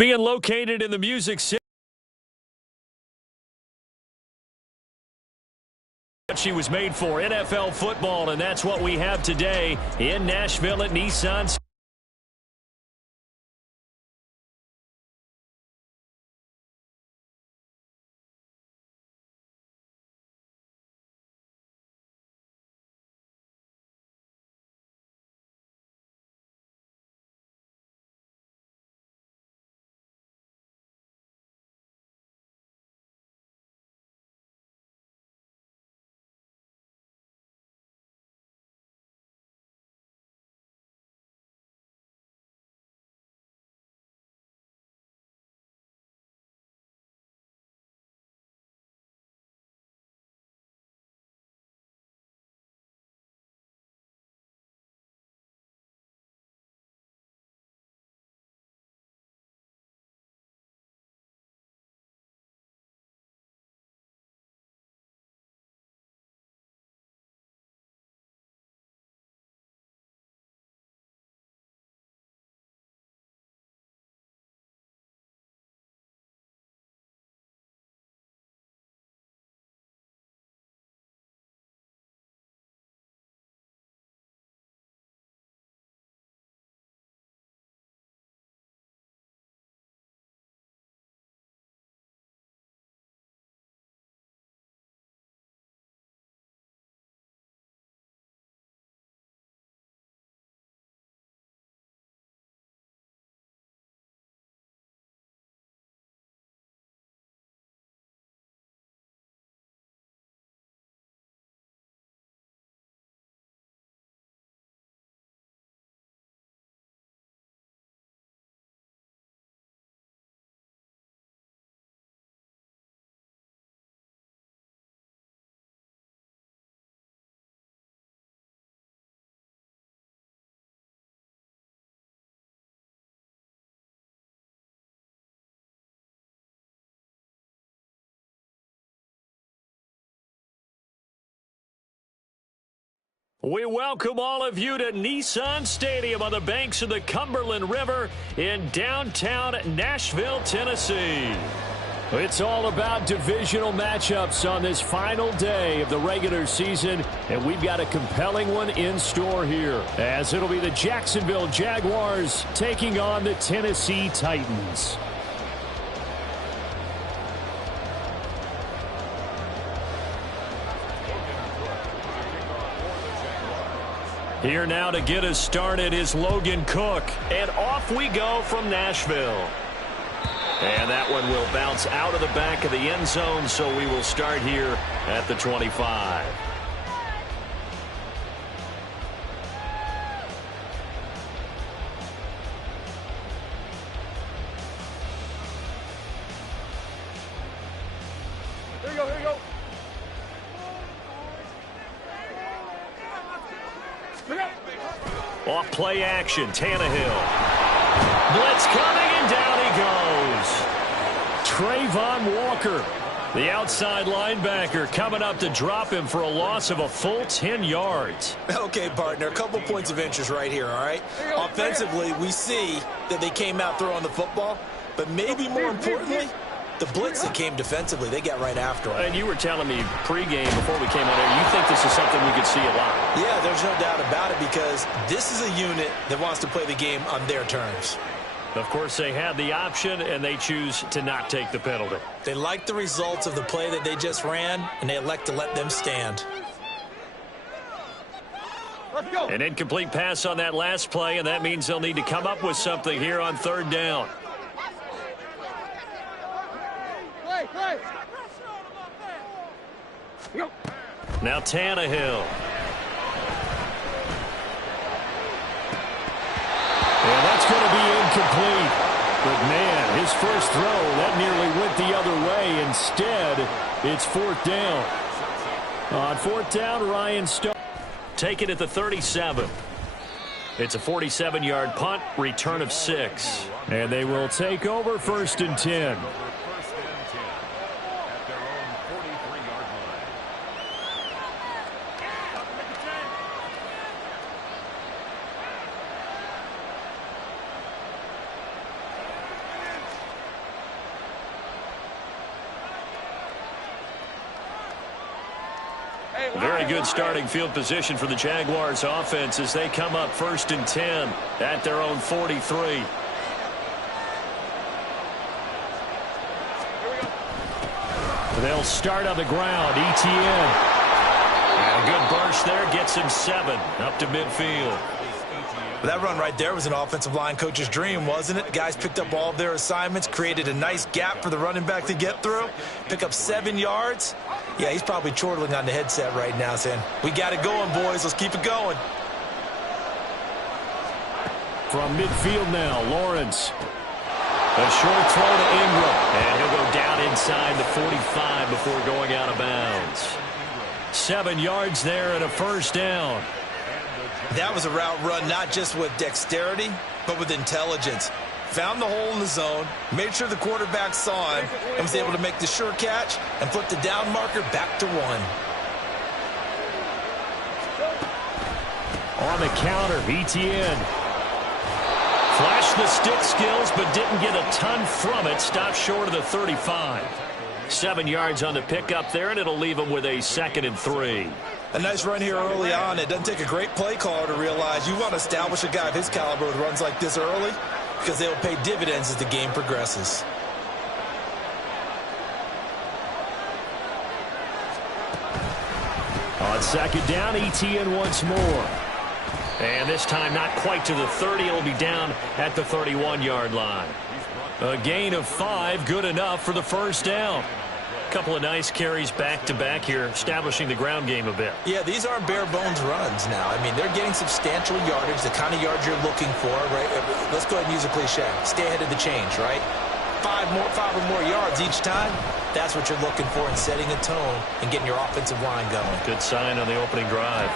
Being located in the Music City. She was made for NFL football, and that's what we have today in Nashville at Nissan. We welcome all of you to Nissan Stadium on the banks of the Cumberland River in downtown Nashville, Tennessee. It's all about divisional matchups on this final day of the regular season, and we've got a compelling one in store here, as it'll be the Jacksonville Jaguars taking on the Tennessee Titans. Here now to get us started is Logan Cook. And off we go from Nashville. And that one will bounce out of the back of the end zone, so we will start here at the 25. Here we go, here we go. Off play action, Tannehill. Blitz coming, and down he goes. Trayvon Walker, the outside linebacker, coming up to drop him for a loss of a full 10 yards. Okay, partner, a couple points of interest right here, all right? Offensively, we see that they came out throwing the football, but maybe more importantly, the blitz that came defensively, they got right after him. And you were telling me pregame before we came on air, you think this is something we could see a lot. Yeah, there's no doubt about it, because this is a unit that wants to play the game on their terms. Of course, they had the option, and they choose to not take the penalty. They like the results of the play that they just ran, and they elect to let them stand. Let's go. An incomplete pass on that last play, and that means they'll need to come up with something here on third down. Play. Now Tannehill. And that's going to be incomplete. But, man, his first throw, that nearly went the other way. Instead, it's fourth down. On fourth down, Ryan Stone. Take it at the 37. It's a 47-yard punt, return of 6. And they will take over first and 10. Very good starting field position for the Jaguars offense as they come up 1st and 10 at their own 43. They'll start on the ground. ETN. And a good burst there. Gets him 7 up to midfield. That run right there was an offensive line coach's dream, wasn't it? The guys picked up all of their assignments, created a nice gap for the running back to get through, pick up 7 yards. Yeah, he's probably chortling on the headset right now saying, we got it going, boys. Let's keep it going. From midfield now, Lawrence. A short throw to Ingram. And he'll go down inside the 45 before going out of bounds. 7 yards there and a first down. That was a route run not just with dexterity, but with intelligence. Found the hole in the zone, made sure the quarterback saw him, and was able to make the sure catch and flip the down marker back to 1. On the counter, ETN. Flashed the stick skills, but didn't get a ton from it. Stopped short of the 35. 7 yards on the pickup there, and it'll leave him with a 2nd and 3. A nice run here early on. It doesn't take a great play caller to realize you want to establish a guy of his caliber with runs like this early because they'll pay dividends as the game progresses. On 2nd down, ETN once more. And this time not quite to the 30. It'll be down at the 31-yard line. A gain of 5, good enough for the first down. Couple of nice carries back-to-back here, establishing the ground game a bit. Yeah, these aren't bare-bones runs now. I mean, they're getting substantial yardage, the kind of yards you're looking for, right? Let's go ahead and use a cliche. Stay ahead of the change, right? 5 or more yards each time. That's what you're looking for in setting a tone and getting your offensive line going. Good sign on the opening drive.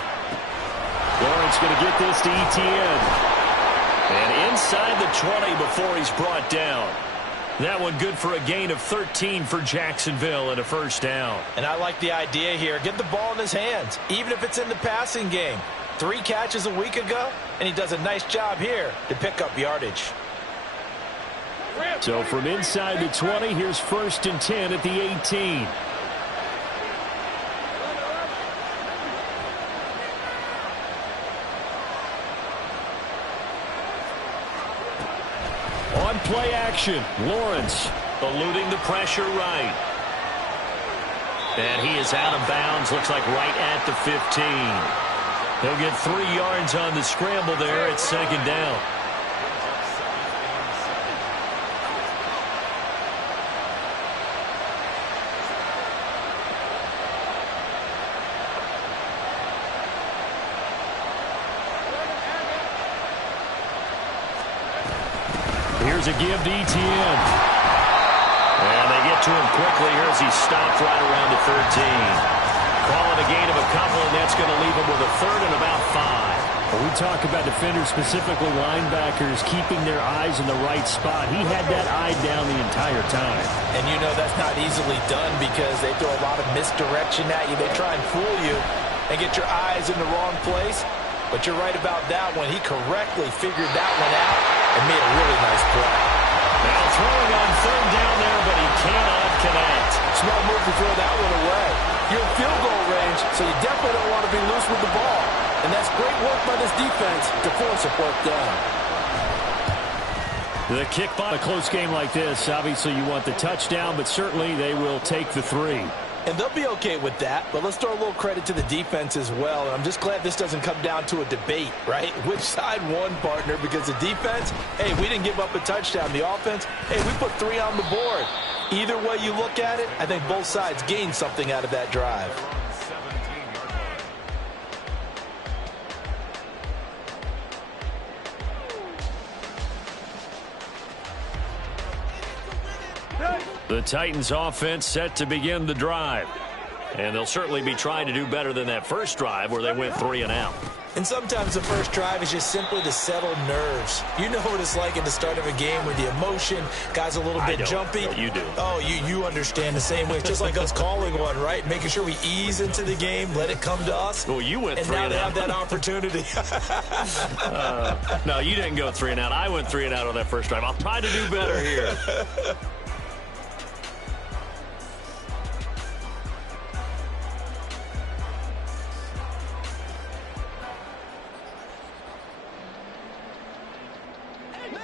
Lawrence going to get this to ETN. And inside the 20 before he's brought down. That one good for a gain of 13 for Jacksonville and a first down. And I like the idea here. Get the ball in his hands, even if it's in the passing game. 3 catches a week ago, and he does a nice job here to pick up yardage. So from inside the 20, here's 1st and 10 at the 18. On play action, Lawrence eluding the pressure right. And he is out of bounds, looks like right at the 15. He'll get 3 yards on the scramble there at 2nd down. Here's a give to ETN. And they get to him quickly here as he stopped right around the 13. Calling a gain of a couple, and that's going to leave him with a 3rd and about 5. When we talk about defenders, specifically linebackers, keeping their eyes in the right spot, he had that eye down the entire time. And you know that's not easily done because they throw a lot of misdirection at you. They try and fool you and get your eyes in the wrong place. But you're right about that one. He correctly figured that one out and made a really nice play. Now throwing on 3rd down there, but he cannot connect. Smart move to throw that one away. You're in field goal range, so you definitely don't want to be loose with the ball. And that's great work by this defense to force a 4th down. The kick by A close game like this, obviously you want the touchdown, but certainly they will take the 3. And they'll be okay with that, but let's throw a little credit to the defense as well. And I'm just glad this doesn't come down to a debate, right? Which side won, partner? Because the defense, hey, we didn't give up a touchdown. The offense, hey, we put 3 on the board. Either way you look at it, I think both sides gained something out of that drive. The Titans offense set to begin the drive. And they'll certainly be trying to do better than that first drive where they went 3 and out. And sometimes the first drive is just simply to settle nerves. You know what it's like at the start of a game with the emotion, guys a little bit jumpy. You do. Oh, you understand the same way. It's just like us calling one, right? Making sure we ease into the game, let it come to us. Well, you went 3 and out. And now they have that opportunity. No, you didn't go 3 and out. I went 3 and out on that first drive. I'll try to do better here.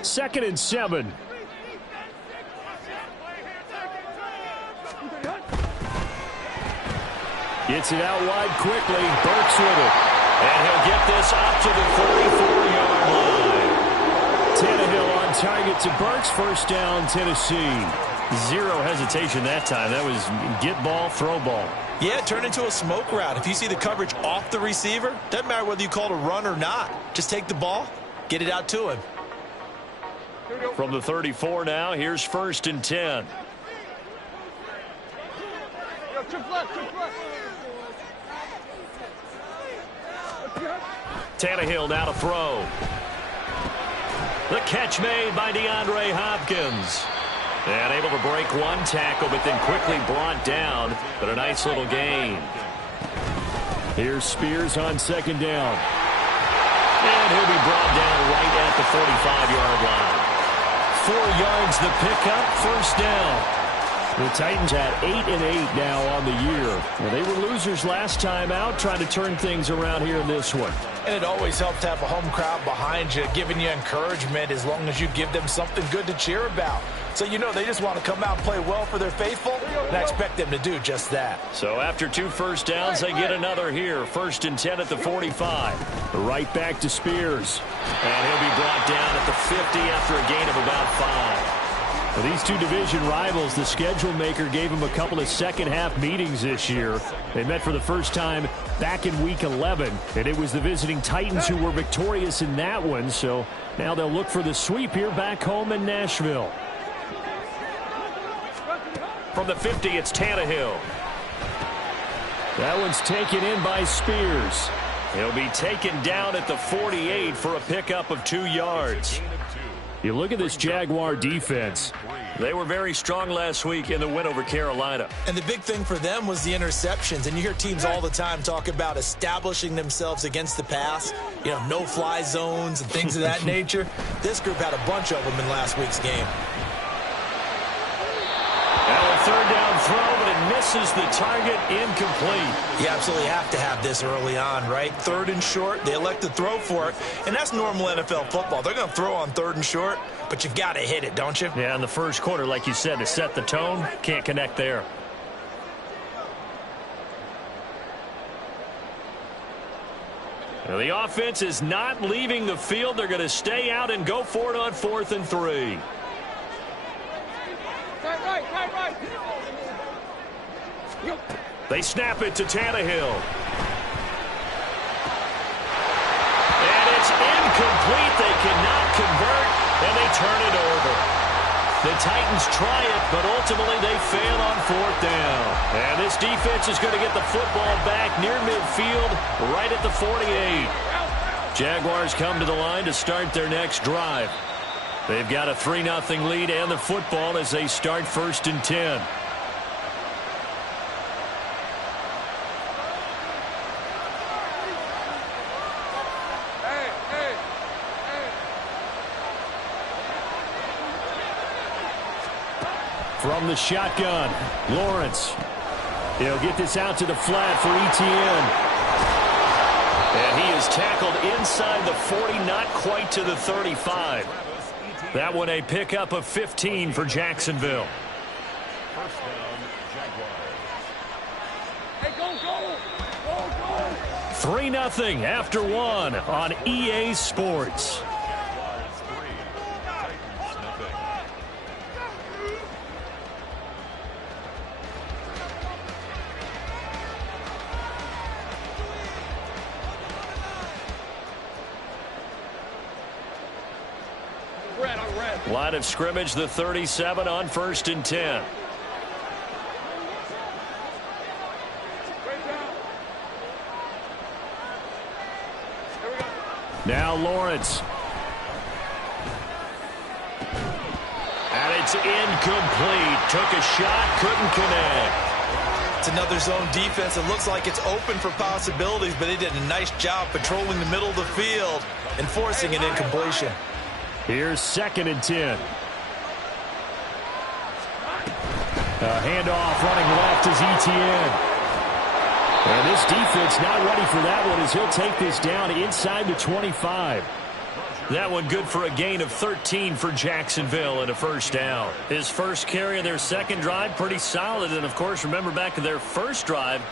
2nd and 7. Gets it out wide quickly. Burks with it. And he'll get this up to the 34-yard line. Tannehill on target to Burks. First down, Tennessee. Zero hesitation that time. That was get ball, throw ball. Yeah, it turned into a smoke route. If you see the coverage off the receiver, doesn't matter whether you call it a run or not. Just take the ball, get it out to him. From the 34 now, here's 1st and 10. Tannehill now to throw. The catch made by DeAndre Hopkins. And able to break one tackle, but then quickly brought down. But a nice little gain. Here's Spears on 2nd down. And he'll be brought down right at the 45-yard line. 4 yards the pickup, 1st down. The Titans at 8-8 now on the year. Well, they were losers last time out, trying to turn things around here in this one. And it always helps to have a home crowd behind you, giving you encouragement as long as you give them something good to cheer about. So you know they just want to come out and play well for their faithful, and I expect them to do just that. So after 2 first downs, they get another here. 1st and 10 at the 45. Right back to Spears. And he'll be brought down at the 50 after a gain of about 5. For these two division rivals, the schedule maker gave them a couple of second-half meetings this year. They met for the first time back in Week 11, and it was the visiting Titans who were victorious in that one. So now they'll look for the sweep here back home in Nashville. From the 50, it's Tannehill. That one's taken in by Spears. He'll be taken down at the 48 for a pickup of 2 yards. You look at this Jaguar defense. They were very strong last week in the win over Carolina. And the big thing for them was the interceptions. And you hear teams all the time talk about establishing themselves against the pass. You know, no-fly zones and things of that nature. This group had a bunch of them in last week's game. Now a 3rd down throw, but it misses the target, incomplete. You absolutely have to have this early on, right? 3rd and short, they elect to throw for it, and that's normal NFL football. They're going to throw on 3rd and short, but you've got to hit it, don't you? Yeah, in the first quarter, like you said, to set the tone, can't connect there. Now, the offense is not leaving the field. They're going to stay out and go for it on 4th and 3. Right. They snap it to Tannehill. And it's incomplete. They cannot convert, and they turn it over. The Titans try it, but ultimately they fail on 4th down. And this defense is going to get the football back near midfield, right at the 48. Jaguars come to the line to start their next drive. They've got a 3-0 lead and the football as they start 1st and 10. From the shotgun, Lawrence. He'll get this out to the flat for Etienne. And he is tackled inside the 40, not quite to the 35. That one a pickup of 15 for Jacksonville. 3-0 after 1 on EA Sports. Line of scrimmage, the 37 on 1st and 10. Now Lawrence. And it's incomplete. Took a shot, couldn't connect. It's another zone defense. It looks like it's open for possibilities, but they did a nice job patrolling the middle of the field and forcing an incompletion. Here's 2nd and 10. A handoff running left is Etienne. And this defense not ready for that one as he'll take this down inside the 25. That one good for a gain of 13 for Jacksonville and a first down. His first carry of their second drive, pretty solid. And, of course, remember back to their first drive,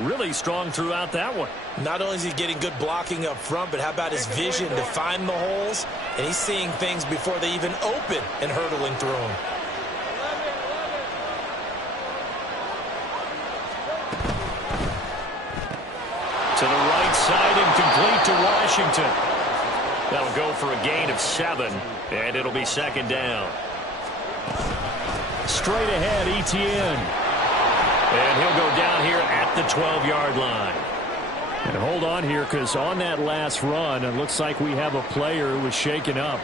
really strong throughout that one. Not only is he getting good blocking up front, but how about his vision to find the holes? And he's seeing things before they even open and hurdling through them. To the right side and complete to Washington. That'll go for a gain of 7, and it'll be second down. Straight ahead, Etienne. And he'll go down here at the 12-yard line. And hold on here, because on that last run, it looks like we have a player who was shaken up.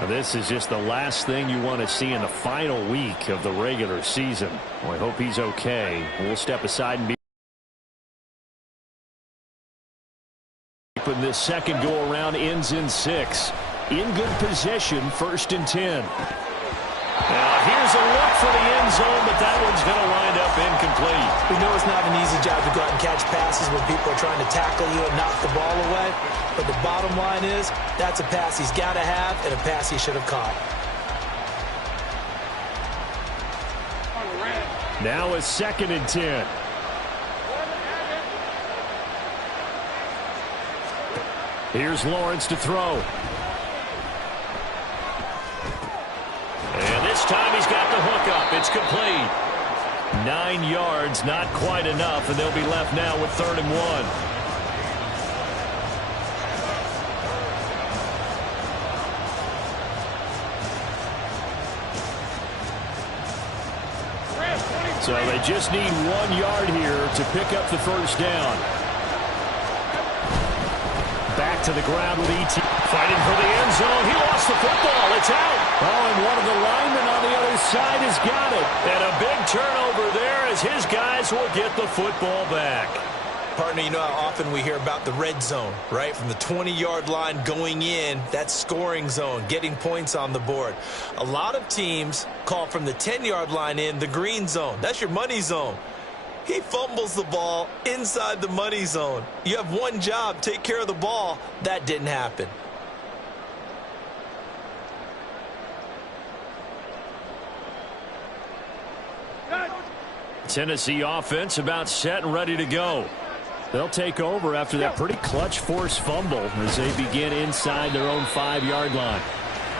Now, this is just the last thing you want to see in the final week of the regular season. Well, I hope he's okay. We'll step aside and be. This second go-around ends in 6. In good position, 1st and 10. Now, here's a look for the end zone, but that one's going to wind up incomplete. We know it's not an easy job to go out and catch passes when people are trying to tackle you and knock the ball away. But the bottom line is, that's a pass he's got to have and a pass he should have caught. Now a 2nd and 10. Here's Lawrence to throw. And this time he's got the hook up. It's complete. 9 yards, not quite enough, and they'll be left now with 3rd and 1. So they just need 1 yard here to pick up the first down. Back to the ground with E.T. Fighting for the end zone. He lost the football. It's out. Oh, and one of the linemen on the other side has got it. And a big turnover there as his guys will get the football back. Partner, you know how often we hear about the red zone, right? From the 20-yard line going in, that scoring zone, getting points on the board. A lot of teams call from the 10-yard line in the green zone. That's your money zone. He fumbles the ball inside the money zone. You have one job, take care of the ball. That didn't happen. Tennessee offense about set and ready to go. They'll take over after that pretty clutch forced fumble as they begin inside their own 5-yard line.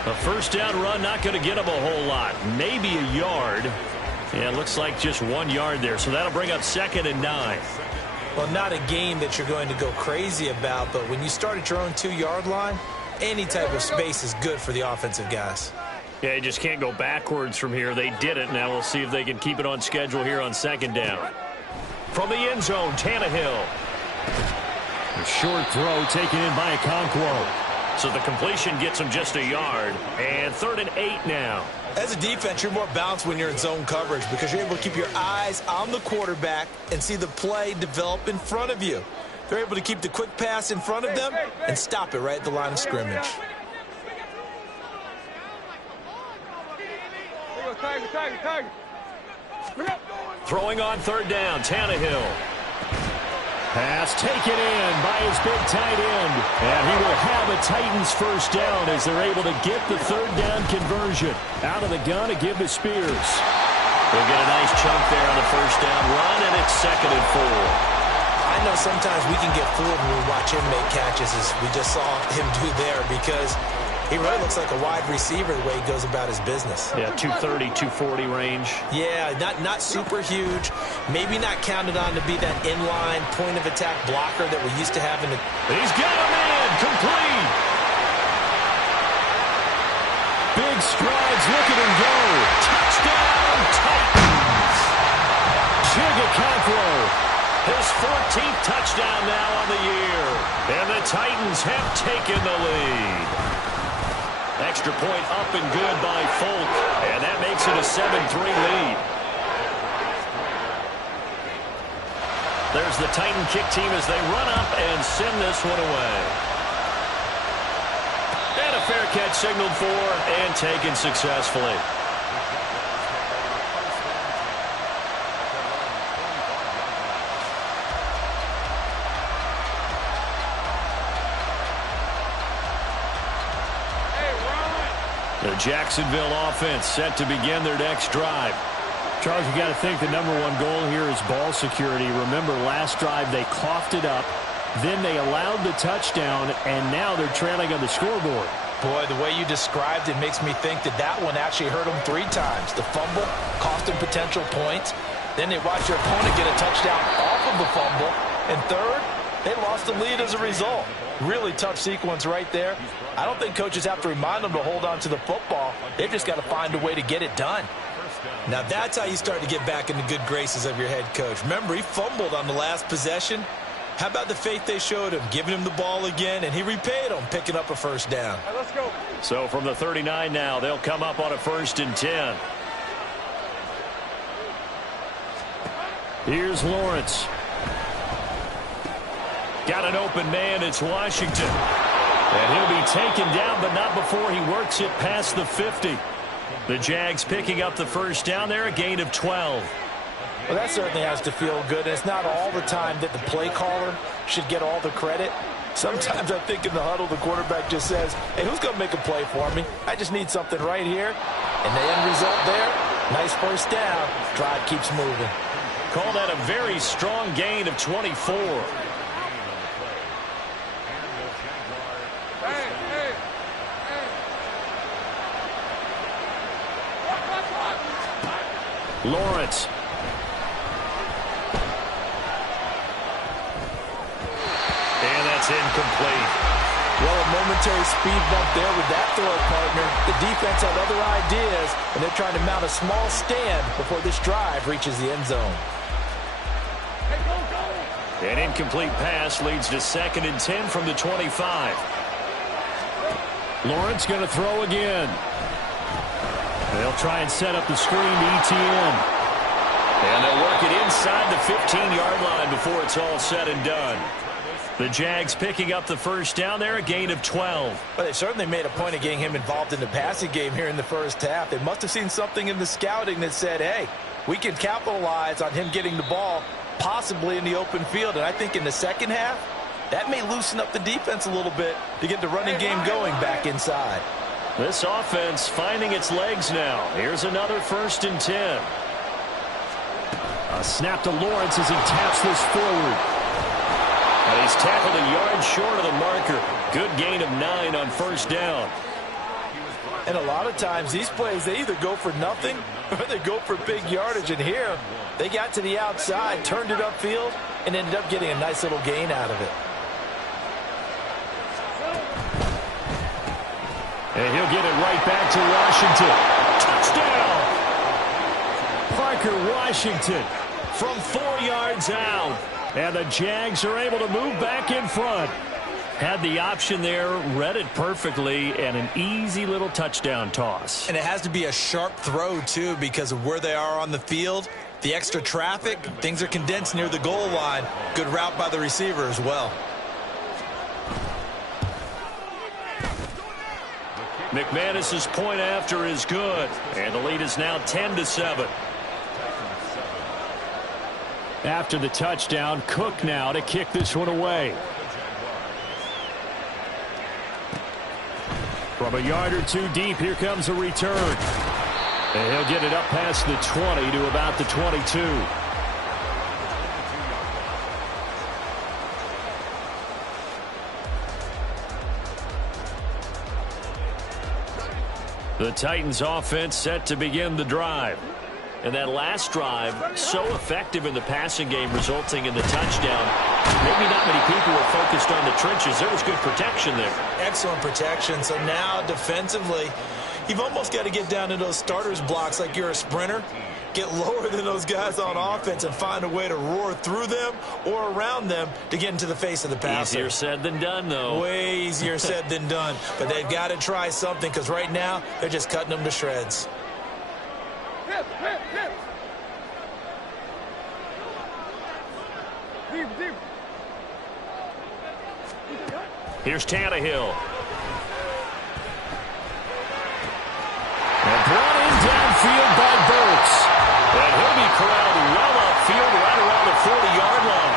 A first down run not going to get them a whole lot. Maybe a yard. Yeah, it looks like just 1 yard there. So that'll bring up 2nd and 9. Well, not a game that you're going to go crazy about, but when you start at your own 2-yard line, any type of space is good for the offensive guys. Yeah, you just can't go backwards from here. They did it. Now we'll see if they can keep it on schedule here on 2nd down. From the end zone, Tannehill. A short throw taken in by Okonkwo. So the completion gets him just a yard. And 3rd and 8 now. As a defense, you're more balanced when you're in zone coverage because you're able to keep your eyes on the quarterback and see the play develop in front of you. They're able to keep the quick pass in front of them and stop it right at the line of scrimmage. Throwing on 3rd down, Tannehill. Pass taken in by his big tight end. And he will have a Titans first down as they're able to get the 3rd down conversion. Out of the gun to give to Spears. They'll get a nice chunk there on the first down run, and it's 2nd and 4. I know sometimes we can get fooled when we watch him make catches, as we just saw him do there, because he really looks like a wide receiver the way he goes about his business. Yeah, 230, 240 range. Yeah, not super huge. Maybe not counted on to be that inline point-of-attack blocker that we used to have in the... He's got a man, complete. Big strides, look at him go. Touchdown, Titans. Okonkwo. His 14th touchdown now on the year. And the Titans have taken the lead. Extra point up and good by Folk. And that makes it a 7-3 lead. There's the Titan kick team as they run up and send this one away. And a fair catch signaled for and taken successfully. The Jacksonville offense set to begin their next drive. Charles, you got to think the #1 goal here is ball security. Remember, last drive they coughed it up, then they allowed the touchdown, and now they're trailing on the scoreboard. Boy, the way you described it makes me think that that one actually hurt them 3 times. The fumble cost them potential points. Then they watched their opponent get a touchdown off of the fumble. And third, they lost the lead as a result. Really tough sequence right there. I don't think coaches have to remind them to hold on to the football. They've just got to find a way to get it done. Now that's how you start to get back in the good graces of your head coach. Remember, he fumbled on the last possession. How about the faith they showed him, giving him the ball again, and he repaid them, picking up a first down. Right, let's go. So from the 39 now, they'll come up on a 1st and 10. Here's Lawrence. Got an open man. It's Washington. And he'll be taken down, but not before he works it past the 50. The Jags picking up the first down there, a gain of 12. Well, that certainly has to feel good. It's not all the time that the play caller should get all the credit. Sometimes I think in the huddle, the quarterback just says, hey, who's going to make a play for me? I just need something right here. And the end result there, nice first down. Drive keeps moving. Call that a very strong gain of 24. Lawrence. And that's incomplete. Well, a momentary speed bump there with that throw, partner. The defense had other ideas, and they're trying to mount a small stand before this drive reaches the end zone. An incomplete pass leads to 2nd and 10 from the 25. Lawrence going to throw again. They'll try and set up the screen to ETN. And they'll work it inside the 15-yard line before it's all said and done. The Jags picking up the first down there, a gain of 12. Well, they certainly made a point of getting him involved in the passing game here in the first half. They must have seen something in the scouting that said, hey, we can capitalize on him getting the ball possibly in the open field. And I think in the second half, that may loosen up the defense a little bit to get the running game going back inside. This offense finding its legs now. Here's another 1st and 10. A snap to Lawrence as he taps this forward. And he's tackled a yard short of the marker. Good gain of 9 on first down. And a lot of times these plays, they either go for nothing or they go for big yardage. And here, they got to the outside, turned it upfield, and ended up getting a nice little gain out of it. And he'll get it right back to Washington. Touchdown! Parker Washington from 4 yards out. And the Jags are able to move back in front. Had the option there, read it perfectly, and an easy little touchdown toss. And it has to be a sharp throw, too, because of where they are on the field. The extra traffic, things are condensed near the goal line. Good route by the receiver as well. McManus's point after is good. And the lead is now 10-7. After the touchdown, Cook now to kick this one away. From a yard or 2 deep, here comes a return. And he'll get it up past the 20 to about the 22. The Titans offense set to begin the drive. And that last drive, so effective in the passing game, resulting in the touchdown. Maybe not many people were focused on the trenches. There was good protection there. Excellent protection. So now defensively, you've almost got to get down to those starters blocks like you're a sprinter. Get lower than those guys on offense and find a way to roar through them or around them to get into the face of the passer. Easier said than done, though. Way easier said than done. But they've got to try something because right now they're just cutting them to shreds. Here's Tannehill. And brought in downfield by Burks. And he'll be corralled well upfield right around the 40-yard line.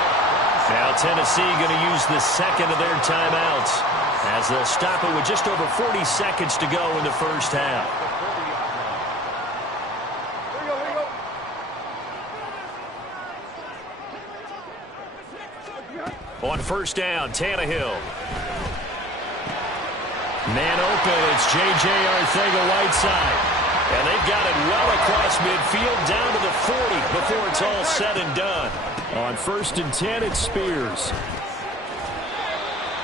Now Tennessee going to use the second of their timeouts. as they'll stop it with just over 40 seconds to go in the first half. On first down, Tannehill. Man open, it's J.J. Arcega-Whiteside. And they've got it well across midfield down to the 40 before it's all said and done. On first and 10, it's Spears.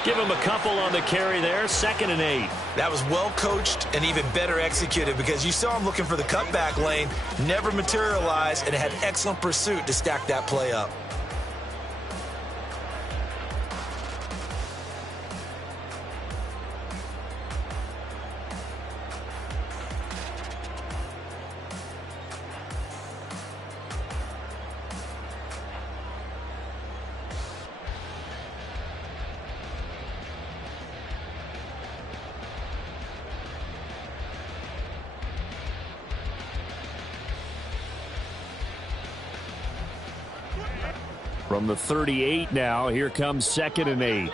Give him a couple on the carry there, 2nd and 8. That was well coached and even better executed because you saw him looking for the cutback lane, never materialized, and had excellent pursuit to stack that play up. From the 38 now, here comes 2nd and 8.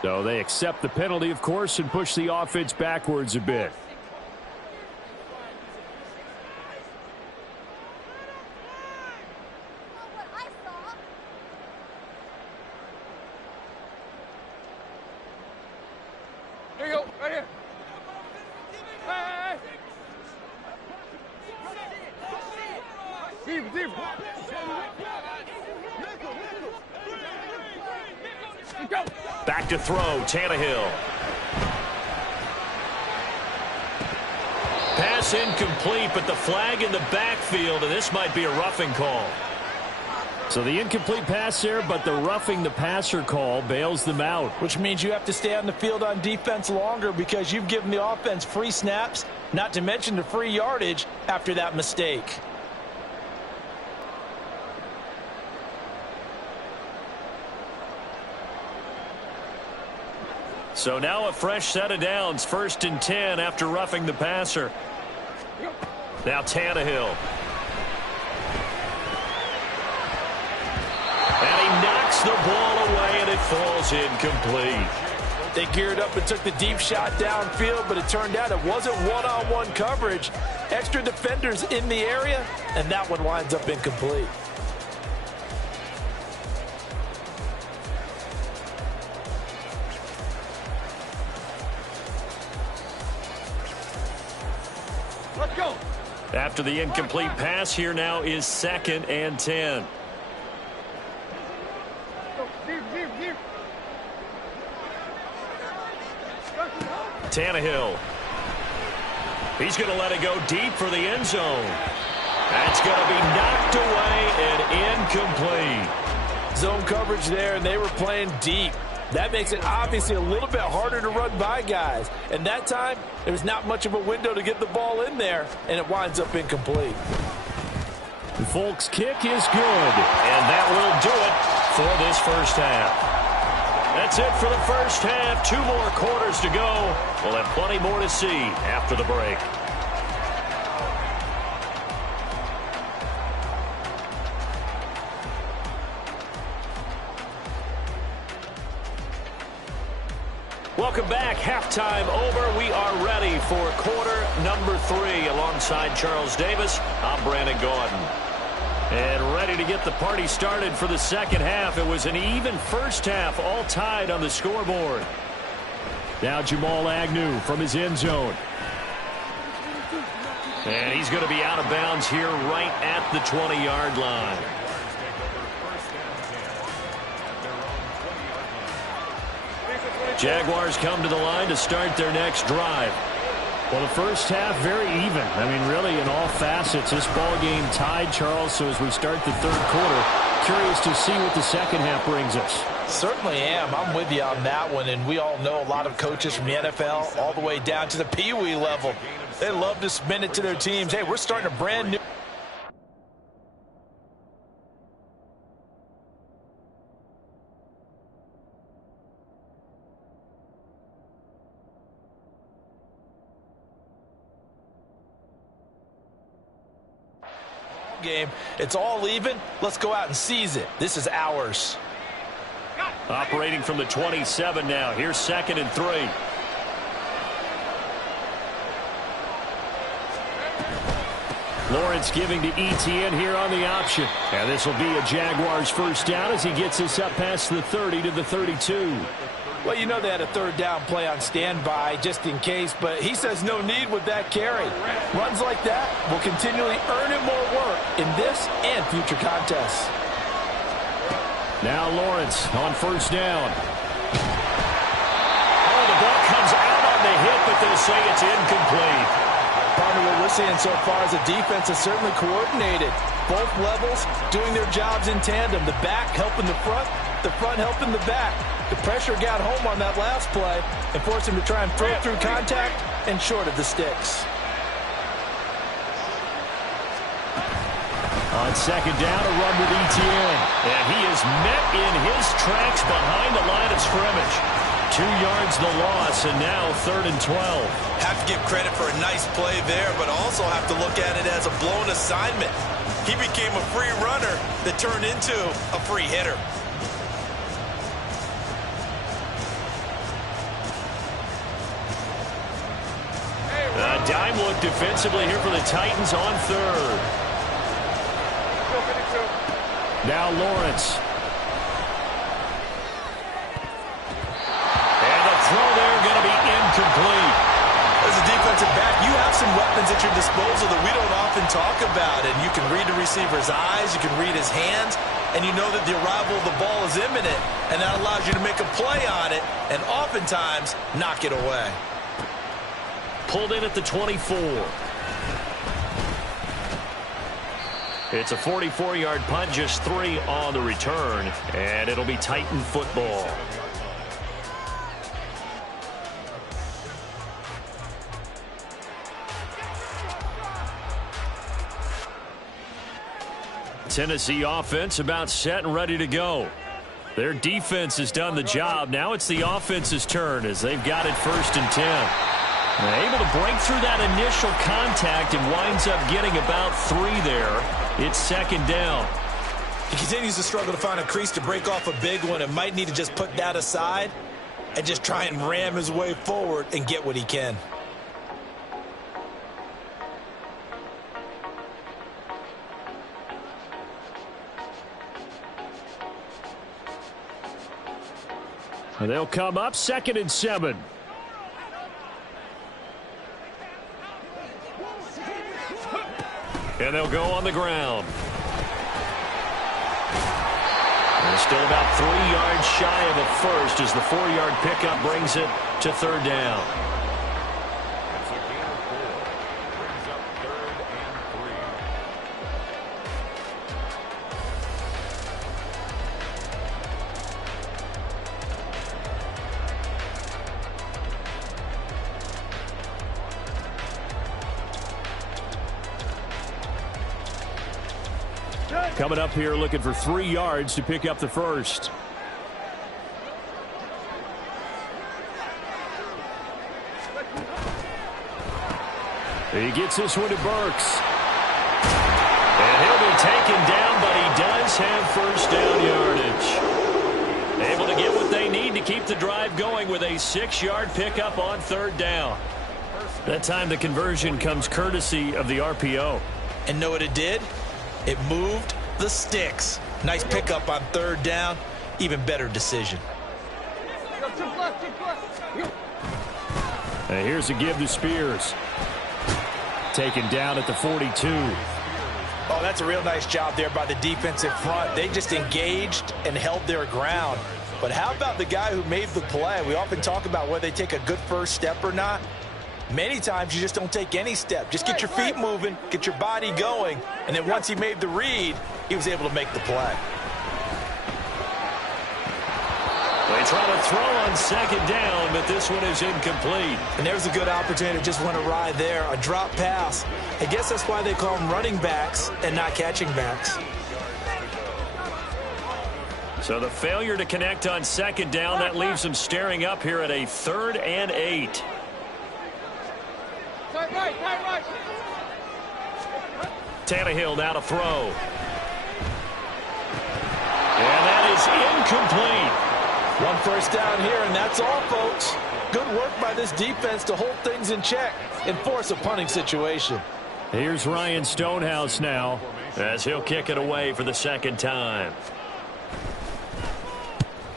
So they accept the penalty, of course, and push the offense backwards a bit. Here you go, right here. Deep. Back to throw, Tannehill. Pass incomplete, but the flag in the backfield, and this might be a roughing call. So the incomplete pass there, but the roughing the passer call bails them out. Which means you have to stay on the field on defense longer because you've given the offense free snaps, not to mention the free yardage after that mistake. So now a fresh set of downs, 1st and 10 after roughing the passer. Now Tannehill. And he knocks the ball away, and it falls incomplete. They geared up and took the deep shot downfield, but it turned out it wasn't one-on-one coverage. Extra defenders in the area, and that one winds up incomplete. Let's go. After the incomplete pass, here now is 2nd and 10. Deep. Tannehill. He's going to let it go deep for the end zone. That's going to be knocked away and incomplete. Zone coverage there, and they were playing deep. That makes it obviously a little bit harder to run by guys. And that time, there was not much of a window to get the ball in there, and it winds up incomplete. The Folks kick is good. And that will do it for this first half. That's it for the first half. 2 more quarters to go. We'll have plenty more to see after the break. Welcome back. Halftime over. We are ready for quarter number 3. Alongside Charles Davis, I'm Brandon Gaudin. And ready to get the party started for the second half. It was an even first half, all tied on the scoreboard. Now Jamal Agnew from his end zone. And he's going to be out of bounds here right at the 20-yard line. Jaguars come to the line to start their next drive. Well, the first half, very even. I mean, really, in all facets, this ball game tied, Charles. So as we start the third quarter, curious to see what the second half brings us. Certainly am. I'm with you on that one. And we all know a lot of coaches from the NFL all the way down to the Pee Wee level. They love to spin it to their teams. Hey, we're starting a brand new. game. It's all even. Let's go out and seize it. This is ours. Operating from the 27 now. Here's 2nd and 3. Lawrence giving to Etienne here on the option. And this will be a Jaguars first down as he gets us up past the 30 to the 32. Well, you know they had a 3rd down play on standby just in case, but he says no need with that carry. Runs like that will continually earn him more work in this and future contests. Now Lawrence on first down. Oh, the ball comes out on the hit, but they'll say it's incomplete. Partner, what we're seeing so far is the defense is certainly coordinated. Both levels doing their jobs in tandem. The back helping the front helping the back. The pressure got home on that last play and forced him to try and throw through contact and short of the sticks. On 2nd down, a run with Etienne. And he is met in his tracks behind the line of scrimmage. 2 yards the loss, and now 3rd and 12. Have to give credit for a nice play there, but also have to look at it as a blown assignment. He became a free runner that turned into a free hitter. Dime look defensively here for the Titans on 3rd. Now Lawrence. And the throw there going to be incomplete. As a defensive back, you have some weapons at your disposal that we don't often talk about. And you can read the receiver's eyes, you can read his hands, and you know that the arrival of the ball is imminent. And that allows you to make a play on it and oftentimes knock it away. Pulled in at the 24. It's a 44-yard punt, just 3 on the return, and it'll be Titan football. Tennessee offense about set and ready to go. Their defense has done the job. Now it's the offense's turn as they've got it 1st and 10. They're able to break through that initial contact and winds up getting about 3 there. It's 2nd down. He continues to struggle to find a crease to break off a big one and might need to just put that aside and just try and ram his way forward and get what he can. And they'll come up 2nd and 7. And they'll go on the ground. And still about 3 yards shy of a first as the 4-yard pickup brings it to 3rd down. Coming up here looking for 3 yards to pick up the first. He gets this one to Burks. And he'll be taken down, but he does have first down yardage. Able to get what they need to keep the drive going with a 6-yard pickup on 3rd down. That time the conversion comes courtesy of the RPO. And know what it did? It moved the sticks. Nice pickup on 3rd down. Even better decision. And here's a give to Spears. Taken down at the 42. Oh, that's a real nice job there by the defensive front. They just engaged and held their ground. But how about the guy who made the play? We often talk about whether they take a good first step or not. Many times you just don't take any step. Just get your feet moving, get your body going, and then once he made the read, he was able to make the play. They try to throw on 2nd down, but this one is incomplete. And there's a good opportunity to just win a ride there, a drop pass. I guess that's why they call them running backs and not catching backs. So the failure to connect on 2nd down, that leaves them staring up here at a 3rd and 8. Tannehill now to throw. And that is incomplete. One first down here, and that's all, folks. Good work by this defense to hold things in check and force a punting situation. Here's Ryan Stonehouse now as he'll kick it away for the second time.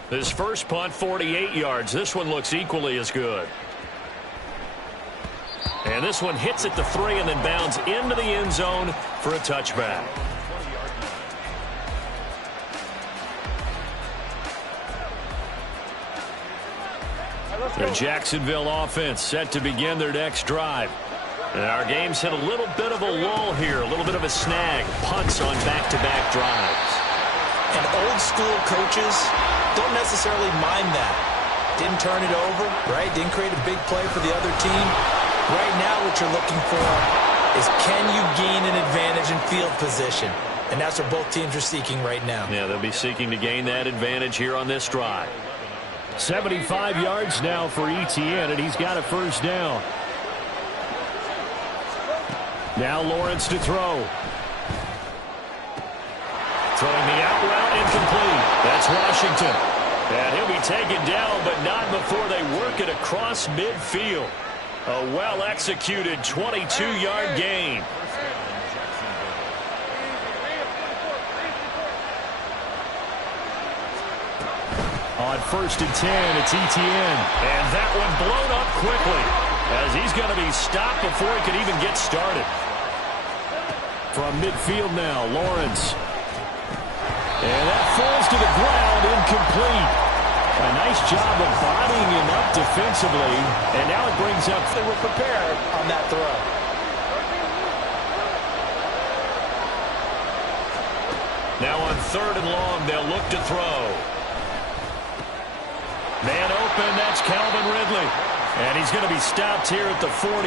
His first punt, 48 yards. This one looks equally as good. And this one hits at the 3 and then bounds into the end zone for a touchback. The Jacksonville offense set to begin their next drive. And our game's hit a little bit of a lull here, a little bit of a snag. Punts on back-to-back drives. And old-school coaches don't necessarily mind that. Didn't turn it over, right? Didn't create a big play for the other team. Right now what you're looking for is, can you gain an advantage in field position? And that's what both teams are seeking right now. Yeah, they'll be seeking to gain that advantage here on this drive. 75 yards now for ETN, and he's got a first down. Now Lawrence to throw. Throwing the out route, incomplete. That's Washington. And he'll be taken down, but not before they work it across midfield. A well-executed 22-yard gain. On 1st and 10, it's ETN. And that one blown up quickly as he's going to be stopped before he can even get started. From midfield now, Lawrence. And that falls to the ground, incomplete. A nice job of bodying him up defensively. And now it brings up. They were prepared on that throw. Now on 3rd and long, they'll look to throw. Man open, that's Calvin Ridley. And he's going to be stopped here at the 43,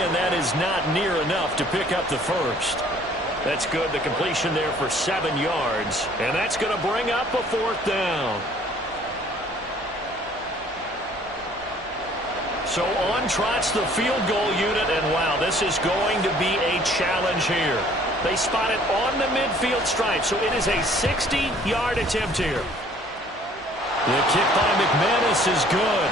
and that is not near enough to pick up the first. That's good. The completion there for 7 yards. And that's going to bring up a 4th down. So on trots the field goal unit, and wow, this is going to be a challenge here. They spot it on the midfield stripe, so it is a 60-yard attempt here. The kick by McManus is good.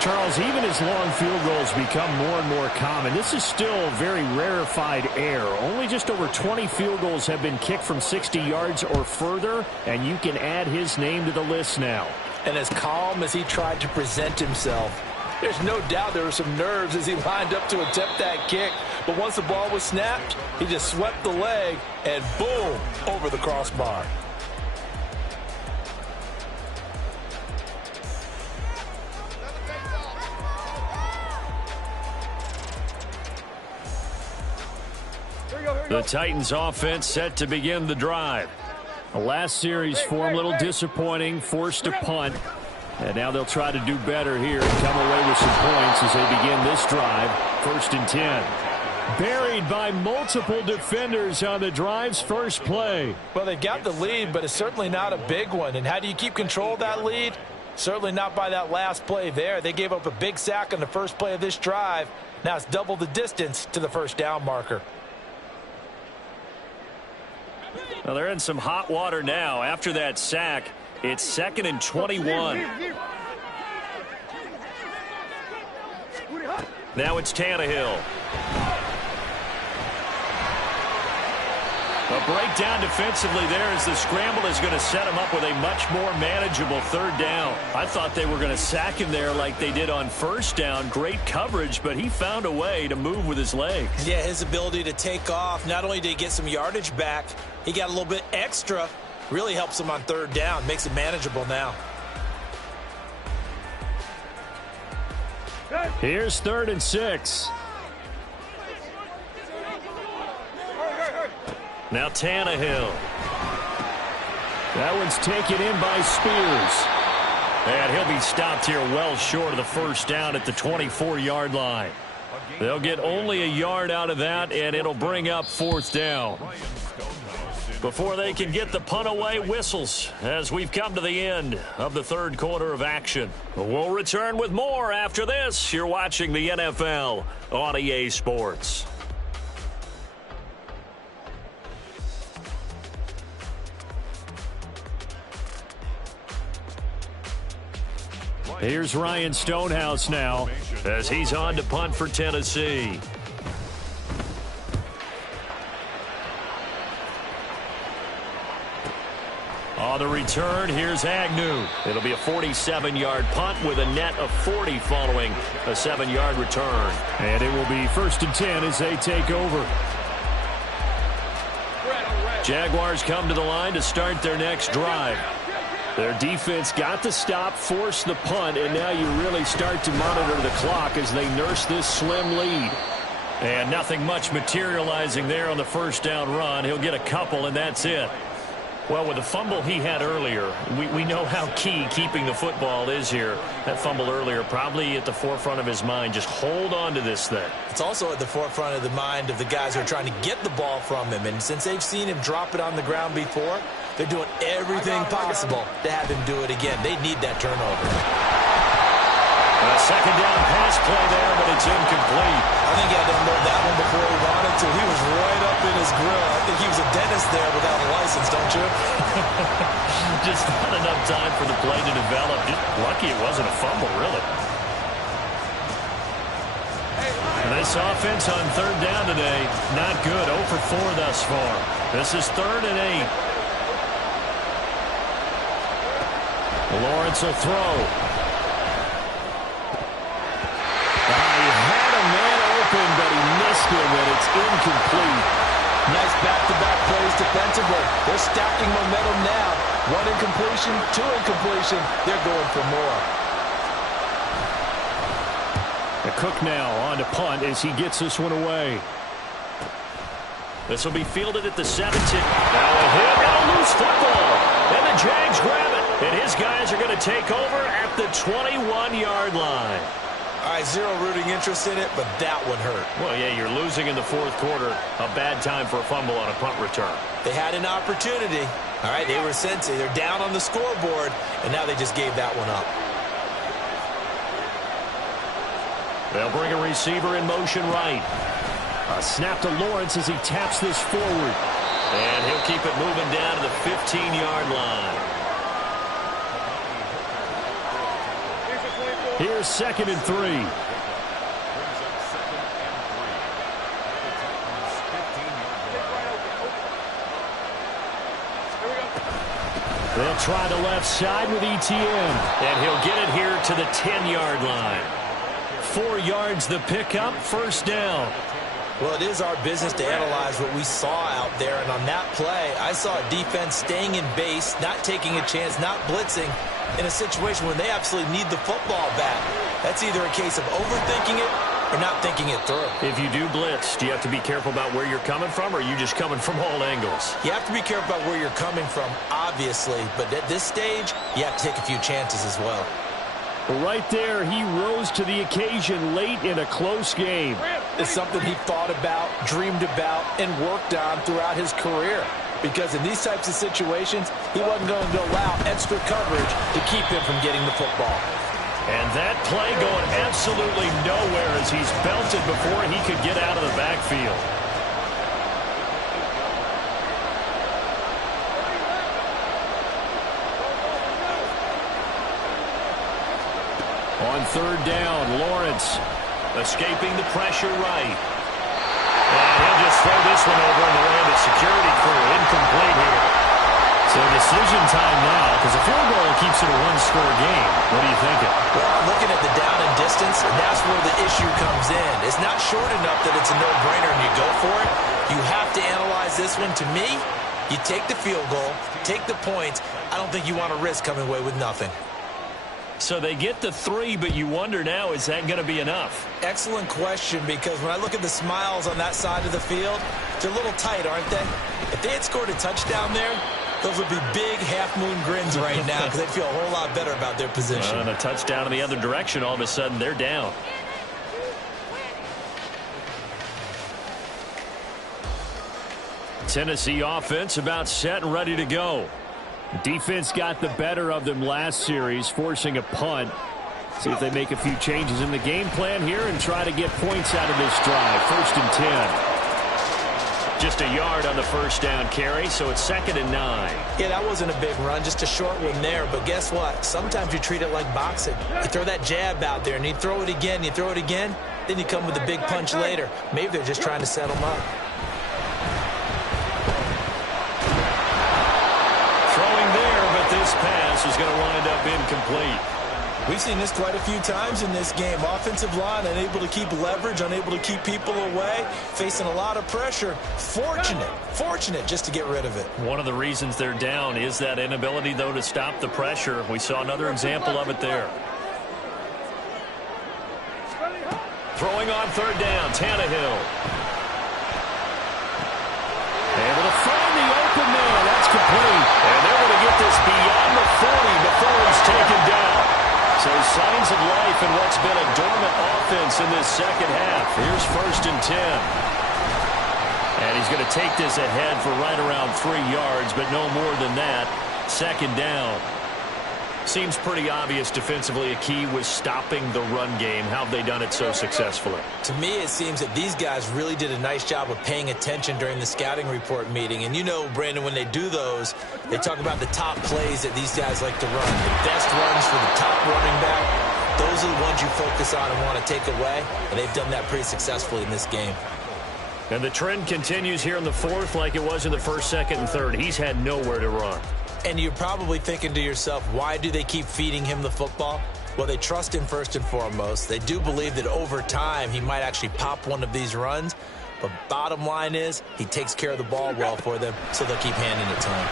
Charles, even as long field goals become more and more common, this is still very rarefied air. Only just over 20 field goals have been kicked from 60 yards or further, and you can add his name to the list now. And as calm as he tried to present himself, there's no doubt there were some nerves as he lined up to attempt that kick. But once the ball was snapped, he just swept the leg and boom, over the crossbar. The Titans offense set to begin the drive. The last series for him, a little disappointing, forced to punt. And now they'll try to do better here and come away with some points as they begin this drive. 1st and 10. Buried by multiple defenders on the drive's first play. Well, they got the lead, but it's certainly not a big one. And how do you keep control of that lead? Certainly not by that last play there. They gave up a big sack on the first play of this drive. Now it's double the distance to the first down marker. Well, they're in some hot water now. After that sack, it's 2nd and 21. Now it's Tannehill. A breakdown defensively there as the scramble is going to set him up with a much more manageable 3rd down. I thought they were going to sack him there like they did on 1st down. Great coverage, but he found a way to move with his legs. Yeah, his ability to take off. Not only did he get some yardage back, he got a little bit extra. Really helps him on 3rd down. Makes it manageable now. Here's 3rd and 6. Now Tannehill. That one's taken in by Spears. And he'll be stopped here well short of the first down at the 24-yard line. They'll get only a yard out of that, and it'll bring up 4th down. Before they can get the punt away, whistles as we've come to the end of the 3rd quarter of action. We'll return with more after this. You're watching the NFL on EA Sports. Here's Ryan Stonehouse now as he's on to punt for Tennessee. On the return, here's Agnew. It'll be a 47-yard punt with a net of 40 following a 7-yard return. And it will be 1st and 10 as they take over. Jaguars come to the line to start their next drive. Their defense got the stop, forced the punt, and now you really start to monitor the clock as they nurse this slim lead. And nothing much materializing there on the first down run. He'll get a couple, and that's it. Well, with the fumble he had earlier, we know how key keeping the football is here. That fumble earlier probably at the forefront of his mind. Just hold on to this thing. It's also at the forefront of the mind of the guys who are trying to get the ball from him. And since they've seen him drop it on the ground before, they're doing everything possible to have him do it again. They need that turnover. A second down pass play there, but it's incomplete. I think he had to unload that one before he wanted to. He was right up in his grill. I think he was a dentist there without a license, don't you? Just not enough time for the play to develop. Just lucky it wasn't a fumble, really. This offense on third down today, not good. 0 for 4 thus far. This is 3rd and 8. Lawrence will throw. But he missed him, and it's incomplete. Nice back-to-back plays defensively. They're stacking momentum now. 1 incompletion, 2 incompletion. They're going for more. The Cook now on to punt as he gets this one away. This will be fielded at the 17. Now a hit and a loose football. And the Jags grab it. And his guys are going to take over at the 21-yard line. All right, zero rooting interest in it, but that one hurt. Well, yeah, you're losing in the 4th quarter. A bad time for a fumble on a punt return. They had an opportunity. All right, they were sensing. They're down on the scoreboard, and now they just gave that one up. They'll bring a receiver in motion right. A snap to Lawrence as he taps this forward. And he'll keep it moving down to the 15-yard line. Here's 2nd and 3. They'll try the left side with ETN. And he'll get it here to the 10-yard line. 4 yards the pickup, 1st down. Well, it is our business to analyze what we saw out there. And on that play, I saw a defense staying in base, not taking a chance, not blitzing in a situation when they absolutely need the football back. That's either a case of overthinking it or not thinking it through. If you do blitz, do you have to be careful about where you're coming from, or are you just coming from all angles? You have to be careful about where you're coming from, obviously. But at this stage, you have to take a few chances as well. Right there, he rose to the occasion late in a close game. It's something he thought about, dreamed about, and worked on throughout his career. Because in these types of situations, he wasn't going to allow extra coverage to keep him from getting the football. And that play going absolutely nowhere as he's belted before he could get out of the backfield. On 3rd down, Lawrence escaping the pressure right. And he'll just throw this one over in the way of the security crew. Incomplete here. So decision time now, because a field goal keeps it a 1-score game. What are you thinking? Well, I'm looking at the down and distance, and that's where the issue comes in. It's not short enough that it's a no-brainer and you go for it. You have to analyze this one. To me, you take the field goal, take the points. I don't think you want to risk coming away with nothing. So they get the 3, but you wonder now, is that going to be enough? Excellent question, because when I look at the smiles on that side of the field, they're a little tight, aren't they? If they had scored a touchdown there, those would be big half-moon grins right now because they'd feel a whole lot better about their position. And a touchdown in the other direction, all of a sudden they're down. Tennessee offense about set and ready to go. Defense got the better of them last series, forcing a punt. See if they make a few changes in the game plan here and try to get points out of this drive. 1st and 10. Just a yard on the first down carry, so it's 2nd and 9. Yeah, that wasn't a big run, just a short one there. But guess what? Sometimes you treat it like boxing. You throw that jab out there, and you throw it again, you throw it again, then you come with a big punch later. Maybe they're just trying to set them up. Throwing there, but this pass is going to wind up incomplete. We've seen this quite a few times in this game. Offensive line unable to keep leverage, unable to keep people away, facing a lot of pressure. Fortunate just to get rid of it. One of the reasons they're down is that inability, though, to stop the pressure. We saw another example of it there. Throwing on 3rd down, Tannehill. Able to find the open man. That's complete. And they're going to get this beyond the 40 before he's taken down. So signs of life in what's been a dormant offense in this second half. Here's 1st and 10. And he's going to take this ahead for right around 3 yards, but no more than that. 2nd down. Seems pretty obvious defensively a key was stopping the run game. How have they done it so successfully? To me, it seems that these guys really did a nice job of paying attention during the scouting report meeting. And you know, Brandon, when they do those, they talk about the top plays that these guys like to run. The best runs for the top running back. Those are the ones you focus on and want to take away. And they've done that pretty successfully in this game. And the trend continues here in the 4th like it was in the 1st, 2nd, and 3rd. He's had nowhere to run. And you're probably thinking to yourself, why do they keep feeding him the football? Well, they trust him first and foremost. They do believe that over time he might actually pop one of these runs. But bottom line is he takes care of the ball well for them, so they'll keep handing it to him.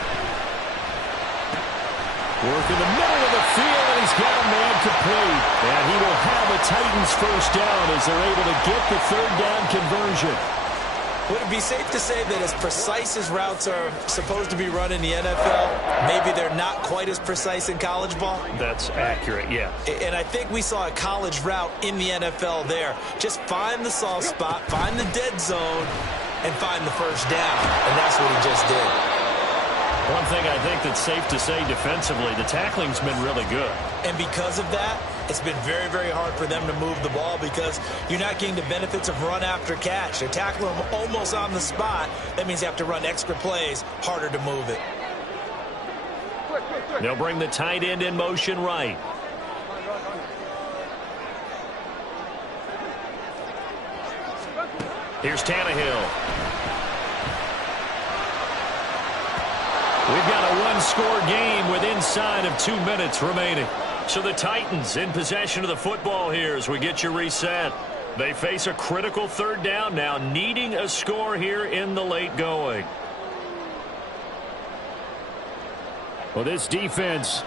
Work in the middle of the field, and he's got a man complete. And he will have a Titans first down as they're able to get the 3rd down conversion. Would it be safe to say that as precise as routes are supposed to be run in the NFL, maybe they're not quite as precise in college ball? That's accurate, yeah. And I think we saw a college route in the NFL there. Just find the soft spot, find the dead zone, and find the first down. And that's what he just did. One thing I think that's safe to say defensively, the tackling's been really good. And because of that, it's been very, very hard for them to move the ball because you're not getting the benefits of run after catch. They're tackling them almost on the spot. That means you have to run extra plays, harder to move it. They'll bring the tight end in motion right. Here's Tannehill. We've got a one-score game with inside of 2 minutes remaining. So the Titans in possession of the football here as we get you reset. They face a critical 3rd down now, needing a score here in the late going. Well, this defense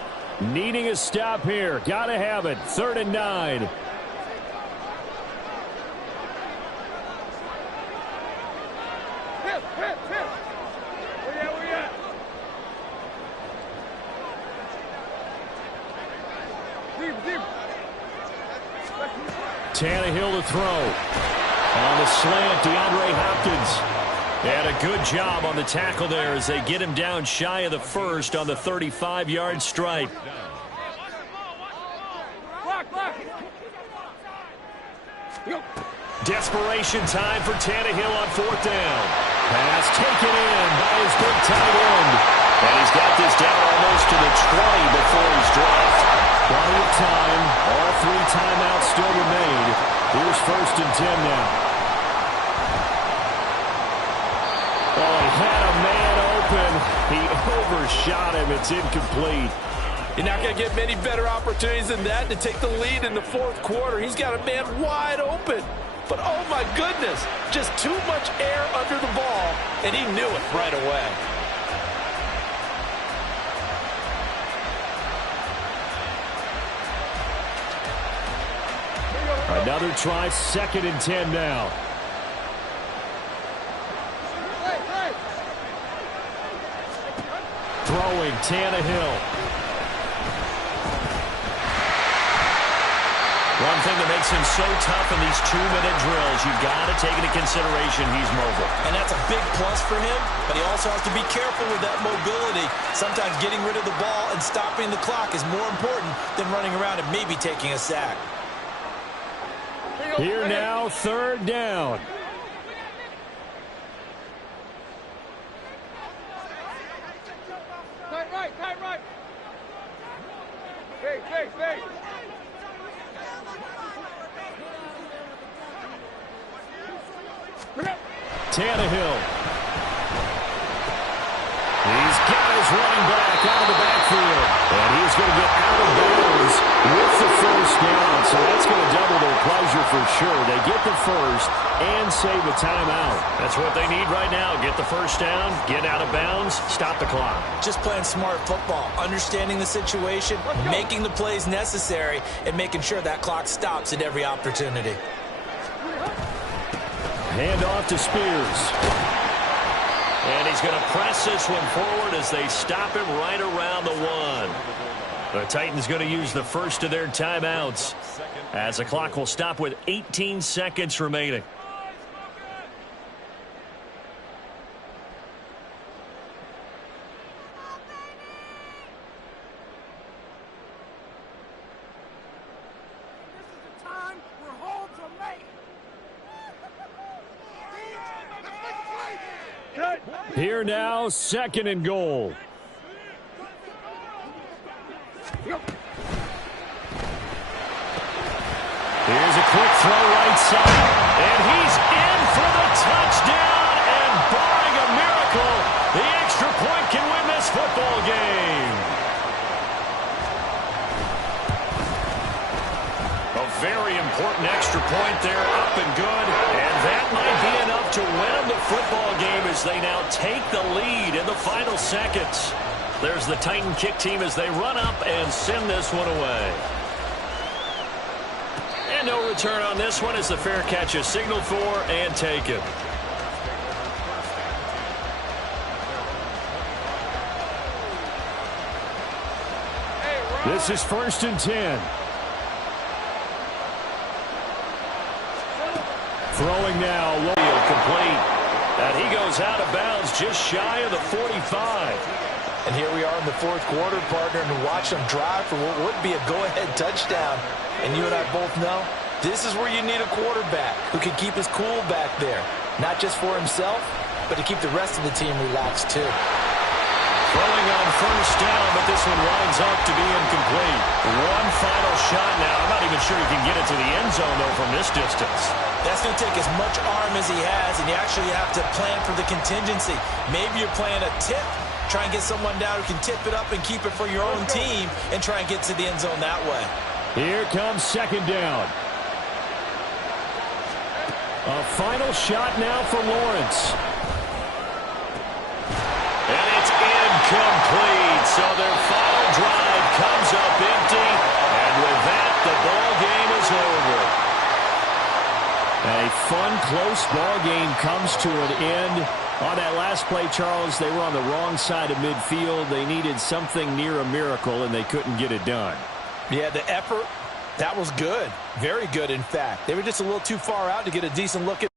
needing a stop here. Got to have it. 3rd and 9. Tannehill to throw. On the slant, DeAndre Hopkins. And a good job on the tackle there as they get him down shy of the 1st on the 35-yard stripe. Desperation time for Tannehill on 4th down. Pass taken in by his big tight end. And he's got this down almost to the 20 before he's dropped. Plenty of time. All 3 timeouts still remain. Here's 1st and 10 now. Oh, he had a man open. He overshot him. It's incomplete. You're not going to get many better opportunities than that to take the lead in the 4th quarter. He's got a man wide open. But, oh, my goodness, just too much air under the ball, and he knew it right away. Another try, 2nd and 10 now. Throwing, Tannehill. One thing that makes him so tough in these 2-minute drills, you've got to take into consideration he's mobile. And that's a big plus for him, but he also has to be careful with that mobility. Sometimes getting rid of the ball and stopping the clock is more important than running around and maybe taking a sack. Here now, 3rd down. right, tight right. Face. Tannehill. He's got his running back out of the backfield. And he's going to get out of bounds with the first down. So that's going to double their pleasure for sure. They get the first and save a timeout. That's what they need right now. Get the first down, get out of bounds, stop the clock. Just playing smart football, understanding the situation, making the plays necessary, and making sure that clock stops at every opportunity. Hand off to Spears. And he's going to press this one forward as they stop him right around the 1. The Titans going to use the first of their timeouts as the clock will stop with 18 seconds remaining. Here now, 2nd and goal. Here's a quick throw right side. And he's in for the touchdown. And barring a miracle, the extra point can win this football game. A very important extra point there, up and good. And that might be enough to win them the football game as they now take the lead in the final seconds. There's the Titan kick team as they run up and send this one away. And no return on this one as the fair catch is signaled for and taken. This is 1st and 10. Throwing now. Complete. And he goes out of bounds just shy of the 45. And here we are in the 4th quarter, partner, and watch them drive for what would be a go-ahead touchdown. And you and I both know this is where you need a quarterback who can keep his cool back there. Not just for himself, but to keep the rest of the team relaxed too. Throwing on first down, but this one winds up to be incomplete. One final shot now. I'm not even sure he can get it to the end zone, though, from this distance. That's going to take as much arm as he has, and you actually have to plan for the contingency. Maybe you're playing a tip. Try and get someone down who can tip it up and keep it for your own team and try and get to the end zone that way. Here comes 2nd down. A final shot now for Lawrence. And it's incomplete. So their final drive comes up empty. And with that, the ball game is over. A fun, close ball game comes to an end. On that last play, Charles, they were on the wrong side of midfield. They needed something near a miracle, and they couldn't get it done. Yeah, the effort, that was good. Very good, in fact. They were just a little too far out to get a decent look at